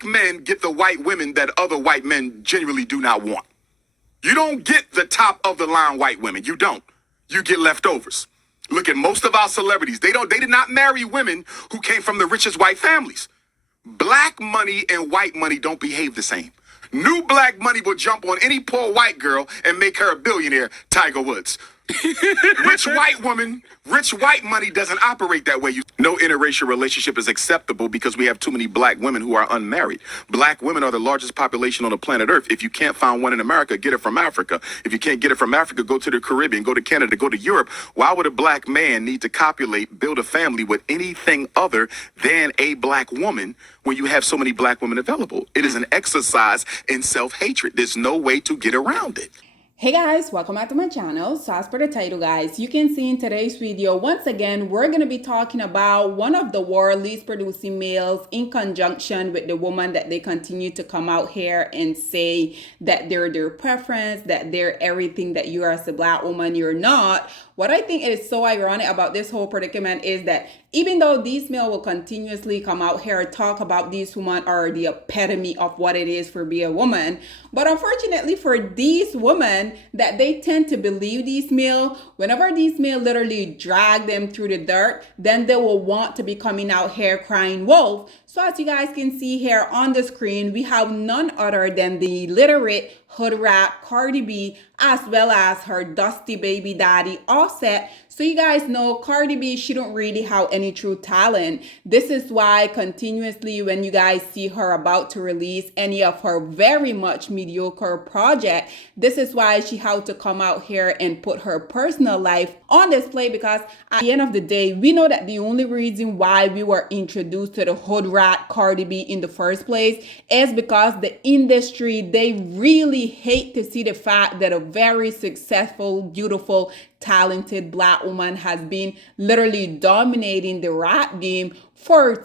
Black men get the white women that other white men genuinely do not want. You don't get the top of the line white women. You don't. You get leftovers. Look at most of our celebrities. They did not marry women who came from the richest white families. Black money and white money don't behave the same. New black money will jump on any poor white girl and make her a billionaire, Tiger Woods. Rich white money doesn't operate that way. No interracial relationship is acceptable because we have too many black women who are unmarried. Black women are the largest population on the planet Earth. If you can't find one in America, get it from Africa. If you can't get it from Africa, go to the Caribbean, go to Canada, go to Europe. Why would a black man need to copulate, build a family with anything other than a black woman when you have so many black women available? It is an exercise in self-hatred. There's no way to get around it. Hey guys, welcome back to my channel. So as per the title guys, you can see in today's video, once again, we're going to be talking about one of the world's least producing males in conjunction with the woman that they continue to come out here and say that they're their preference, that they're everything that you are as a black woman, you're not. What I think is so ironic about this whole predicament is that even though these males will continuously come out here and talk about these women are the epitome of what it is for being a woman, but unfortunately for these women that they tend to believe these males, whenever these males literally drag them through the dirt, then they will want to be coming out here crying wolf. So as you guys can see here on the screen, we have none other than the literate hood rat Cardi B, as well as her dusty baby daddy Offset. So you guys know Cardi B, she don't really have any true talent. This is why continuously when you guys see her about to release any of her very much mediocre project, this is why she had to come out here and put her personal life on display, because at the end of the day, we know that the only reason why we were introduced to the hood rat Cardi B in the first place is because the industry, they really hate to see the fact that a very successful, beautiful, talented black woman has been literally dominating the rap game for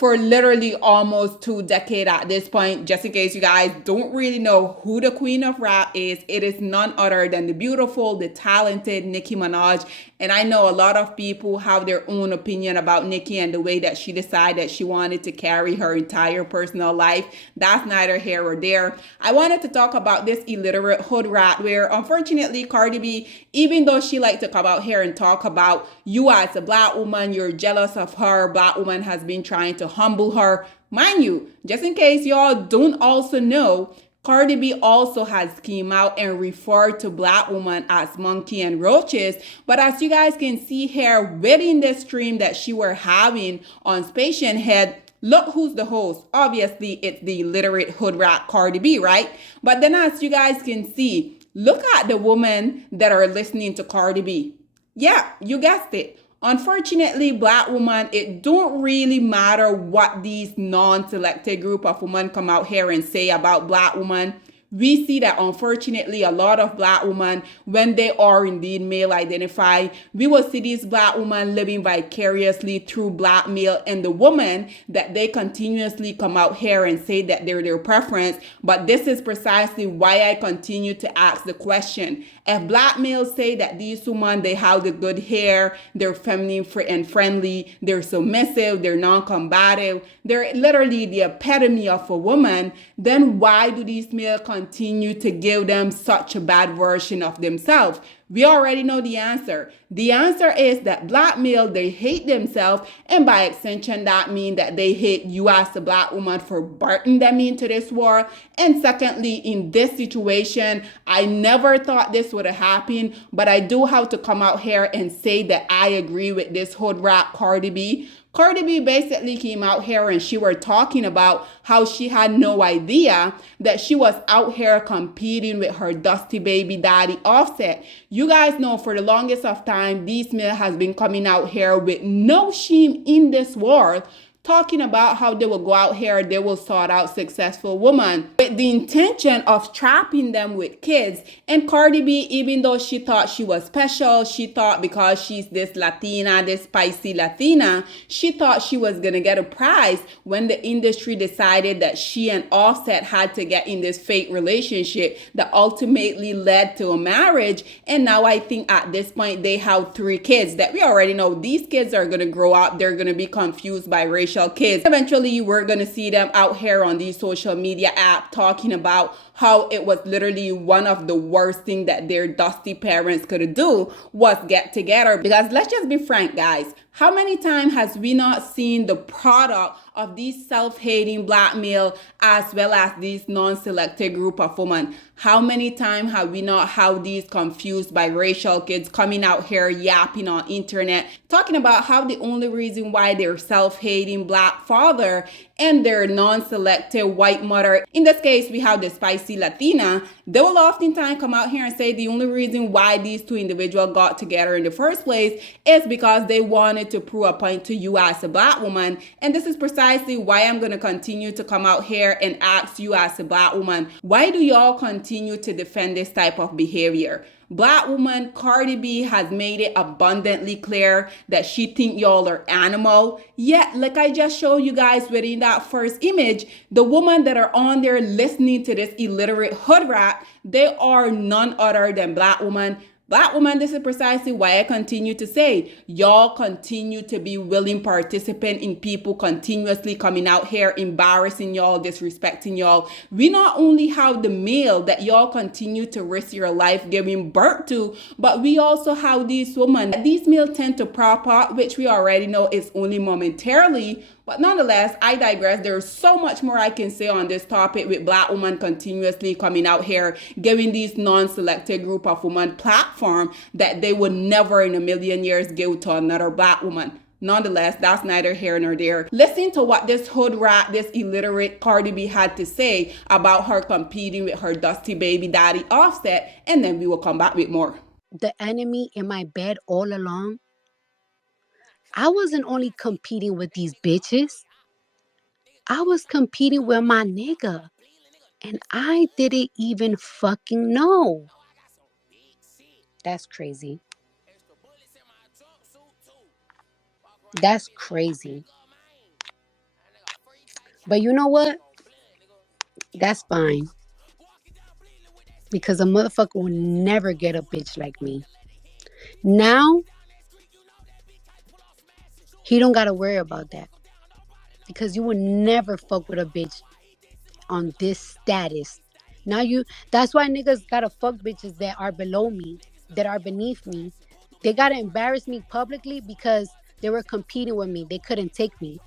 literally almost 2 decades at this point. Just in case you guys don't really know who the queen of rap is, it is none other than the beautiful, the talented Nicki Minaj. And I know a lot of people have their own opinion about Nicki and the way that she decided she wanted to carry her entire personal life. That's neither here or there. I wanted to talk about this illiterate hood rat where unfortunately Cardi B, even though she liked to come out here and talk about you as a black woman, you're jealous of her, black woman has been trying to humble her. Mind you, just in case y'all don't also know, Cardi B also has came out and referred to black women as monkey and roaches. But as you guys can see here within the stream that she were having on Spatian Head, look who's the host. Obviously, it's the literate hood rat Cardi B, right? But then as you guys can see, look at the women that are listening to Cardi B. Yeah, you guessed it. Unfortunately, black women, it don't really matter what these non-selected group of women come out here and say about black women. We see that unfortunately a lot of black women, when they are indeed male identified, we will see these black women living vicariously through black male and the woman that they continuously come out here and say that they're their preference. But this is precisely why I continue to ask the question. If black males say that these women, they have the good hair, they're feminine and friendly, they're submissive, they're non-combative, they're literally the epitome of a woman, then why do these males continue to give them such a bad version of themselves? We already know the answer. The answer is that black males, they hate themselves, and by extension, that means that they hate you as a black woman for birthing them into this world. And secondly, in this situation, I never thought this would have happened, but I do have to come out here and say that I agree with this hood rat Cardi B. Cardi B basically came out here and she were talking about how she had no idea that she was out here competing with her dusty baby daddy Offset. You guys know for the longest of time, these men has been coming out here with no shame in this world, talking about how they will go out here, they will sort out successful women with the intention of trapping them with kids. And Cardi B, even though she thought she was special, she thought because she's this Latina, this spicy Latina, she thought she was gonna get a prize when the industry decided that she and Offset had to get in this fake relationship that ultimately led to a marriage. And now I think at this point they have 3 kids that we already know these kids are gonna grow up, they're gonna be confused by racial interracial kids. Eventually, we're going to see them out here on these social media apps talking about how it was literally one of the worst things that their dusty parents could do was get together. Because let's just be frank, guys. How many times has we not seen the product of these self-hating black male as well as these non-selected group of women? How many times have we not had these confused biracial kids coming out here yapping on internet, talking about how the only reason why their self-hating black father and their non-selected white mother, in this case we have the spicy Latina, they will oftentimes come out here and say the only reason why these two individuals got together in the first place is because they wanted to prove a point to you as a black woman. And this is precisely why I'm going to continue to come out here and ask you as a black woman, why do y'all continue to defend this type of behavior? Black woman Cardi B has made it abundantly clear that she think y'all are animal. Yet, like I just showed you guys within that first image, the women that are on there listening to this illiterate hood rat, they are none other than black women. Black woman, this is precisely why I continue to say, y'all continue to be willing participant in people continuously coming out here, embarrassing y'all, disrespecting y'all. We not only have the male that y'all continue to risk your life giving birth to, but we also have these women. These males tend to prop up, which we already know is only momentarily. But nonetheless, I digress. There's so much more I can say on this topic with black women continuously coming out here, giving these non-selected group of women platform that they would never in a million years give to another black woman. Nonetheless, that's neither here nor there. Listen to what this hood rat, this illiterate Cardi B had to say about her competing with her dusty baby daddy Offset, and then we will come back with more. The enemy in my bed all along. I wasn't only competing with these bitches. I was competing with my nigga. And I didn't even fucking know. That's crazy. That's crazy. But you know what? That's fine. Because a motherfucker will never get a bitch like me. Now, he don't gotta worry about that. Because you will never fuck with a bitch on this status. That's why niggas gotta fuck bitches that are below me, that are beneath me. They gotta embarrass me publicly because they were competing with me. They couldn't take me.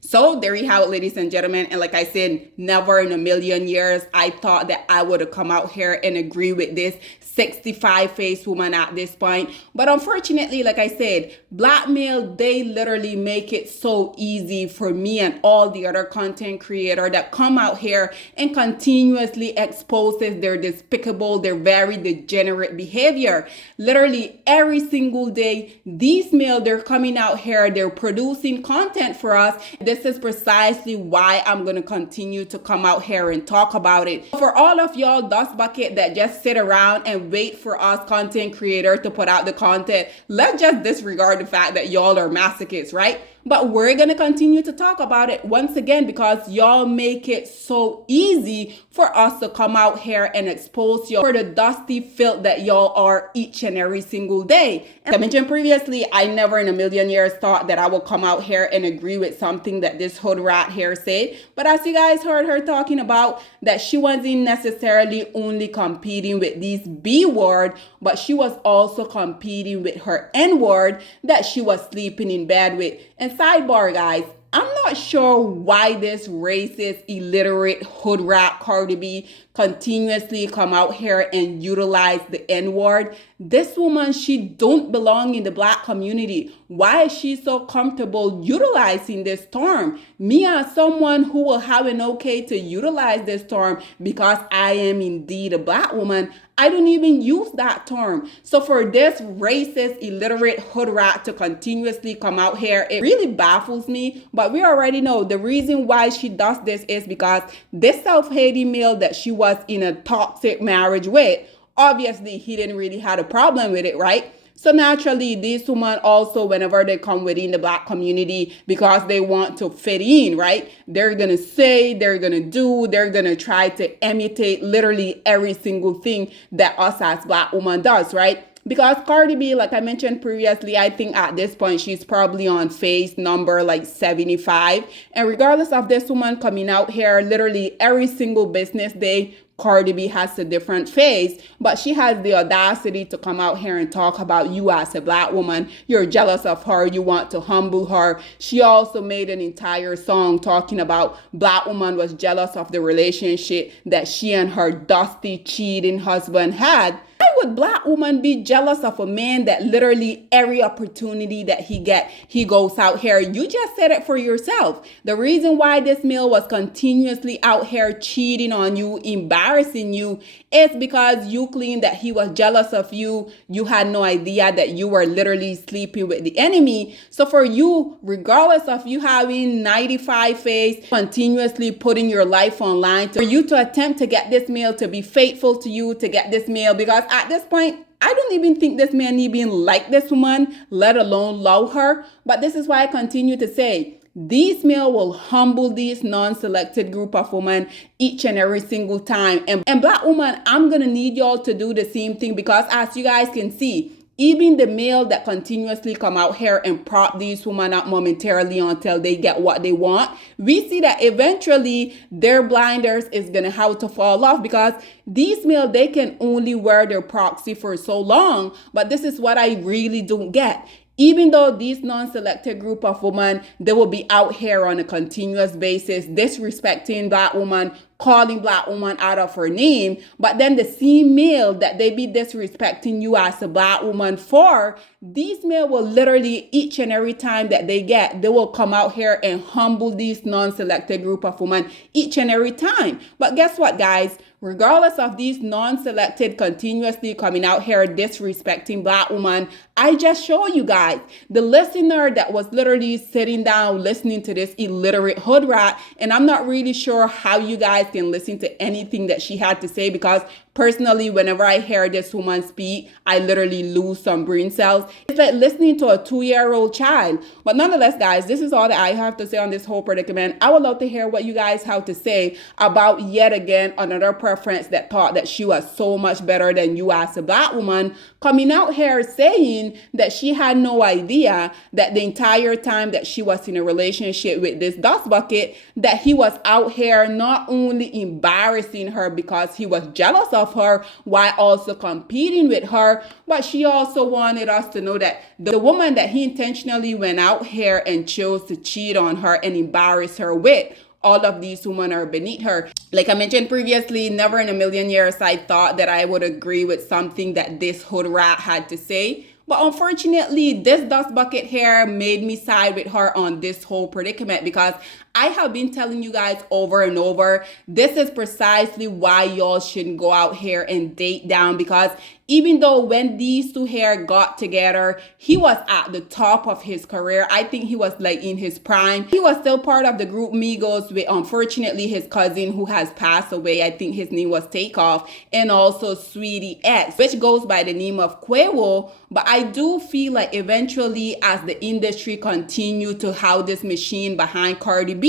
So there you have it, ladies and gentlemen. And like I said, never in a million years I thought that I would have come out here and agree with this 65-faced woman at this point. But unfortunately, like I said, black male, they literally make it so easy for me and all the other content creators that come out here and continuously exposes their despicable, their very degenerate behavior. Literally every single day, these male, they're coming out here, they're producing content for us. This is precisely why I'm going to continue to come out here and talk about it. For all of y'all dust bucket that just sit around and wait for us content creators to put out the content, let's just disregard the fact that y'all are masochists, right? But we're going to continue to talk about it once again because y'all make it so easy for us to come out here and expose y'all for the dusty filth that y'all are each and every single day. And I mentioned previously, I never in a million years thought that I would come out here and agree with something that this hood rat here said. But as you guys heard her talking about, that she wasn't necessarily only competing with these B word, but she was also competing with her N word that she was sleeping in bed with. And sidebar, guys, I'm not sure why this racist, illiterate hood rat Cardi B continuously come out here and utilize the N-word. This woman, she don't belong in the black community. Why is she so comfortable utilizing this term? Me as someone who will have an okay to utilize this term because I am indeed a black woman, I don't even use that term. So for this racist, illiterate hood rat to continuously come out here, it really baffles me. But we already know the reason why she does this is because this self-hating male that she was in a toxic marriage with, obviously he didn't really have a problem with it, right? So naturally, these women also, whenever they come within the black community, because they want to fit in, right? They're going to say, they're going to do, they're going to try to imitate literally every single thing that us as black women does, right? Because Cardi B, like I mentioned previously, I think at this point she's probably on phase number like 75. And regardless of this woman coming out here literally every single business day, Cardi B has a different face, but she has the audacity to come out here and talk about you as a black woman. You're jealous of her. You want to humble her. She also made an entire song talking about black woman was jealous of the relationship that she and her dusty, cheating husband had. Why would black woman be jealous of a man that literally every opportunity that he get, he goes out here? You just said it for yourself. The reason why this male was continuously out here cheating on you, embarrassing you, is because you claimed that he was jealous of you. You had no idea that you were literally sleeping with the enemy. So for you, regardless of you having 95 face, continuously putting your life online for you to attempt to get this male to be faithful to you, to get this male, because at this point, I don't even think this man even like this woman, let alone love her. But this is why I continue to say, these male will humble these non-selected group of women each and every single time. And black woman, I'm going to need y'all to do the same thing, because as you guys can see, even the male that continuously come out here and prop these women up momentarily until they get what they want, we see that eventually their blinders is going to have to fall off, because these male, they can only wear their proxy for so long. But this is what I really don't get. Even though these non-selected group of women, they will be out here on a continuous basis, disrespecting black woman, calling black woman out of her name, but then the same male that they be disrespecting you as a black woman for, these male will literally each and every time that they get, they will come out here and humble these non-selected group of women each and every time. But guess what, guys? Regardless of these non-selected continuously coming out here disrespecting black woman, I just show you guys the listener that was literally sitting down listening to this illiterate hood rat, and I'm not really sure how you guys can listen to anything that she had to say, because personally, whenever I hear this woman speak, I literally lose some brain cells. It's like listening to a 2-year-old child. But nonetheless, guys, this is all that I have to say on this whole predicament. I would love to hear what you guys have to say about yet again another preference that thought that she was so much better than you as a black woman, coming out here saying that she had no idea that the entire time that she was in a relationship with this dust bucket, that he was out here not only embarrassing her because he was jealous of her while also competing with her, but she also wanted us to know that the woman that he intentionally went out here and chose to cheat on her and embarrass her with, all of these women are beneath her. Like I mentioned previously, never in a million years I thought that I would agree with something that this hood rat had to say. But unfortunately, this dust bucket here made me side with her on this whole predicament, because I have been telling you guys over and over, this is precisely why y'all shouldn't go out here and date down, because even though when these two here got together, he was at the top of his career. I think he was like in his prime. He was still part of the group Migos with, unfortunately, his cousin who has passed away. I think his name was Takeoff, and also Sweetie X, which goes by the name of Quavo. But I do feel like eventually, as the industry continue to have this machine behind Cardi B,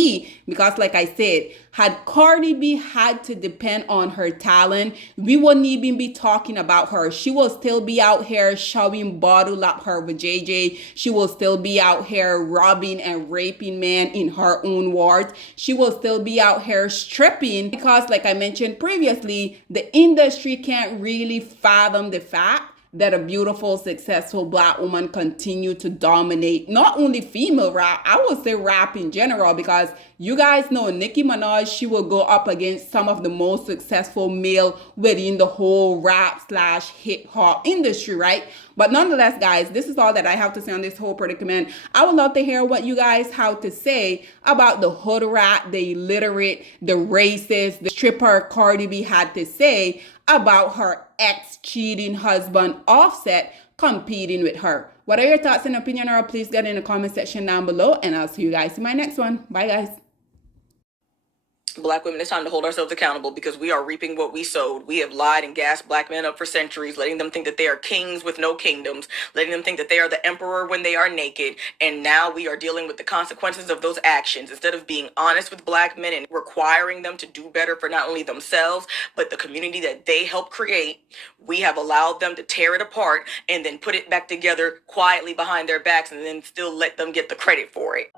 because like I said, had Cardi B had to depend on her talent, we wouldn't even be talking about her. She will still be out here showing bottle up her with JJ. She will still be out here robbing and raping men in her own words. She will still be out here stripping, because like I mentioned previously, the industry can't really fathom the fact that a beautiful, successful black woman continue to dominate not only female rap, I would say rap in general, because you guys know Nicki Minaj, she will go up against some of the most successful male within the whole rap / hip hop industry, right? But nonetheless, guys, this is all that I have to say on this whole predicament. I would love to hear what you guys have to say about the hood rat, the illiterate, the racist, the stripper Cardi B had to say about her ex-cheating husband Offset competing with her. What are your thoughts and opinion, or please get in the comment section down below, and I'll see you guys in my next one. Bye, guys. Black women, it's time to hold ourselves accountable because we are reaping what we sowed. We have lied and gassed black men up for centuries, letting them think that they are kings with no kingdoms, letting them think that they are the emperor when they are naked. And now we are dealing with the consequences of those actions. Instead of being honest with black men and requiring them to do better for not only themselves, but the community that they helped create, we have allowed them to tear it apart and then put it back together quietly behind their backs and then still let them get the credit for it.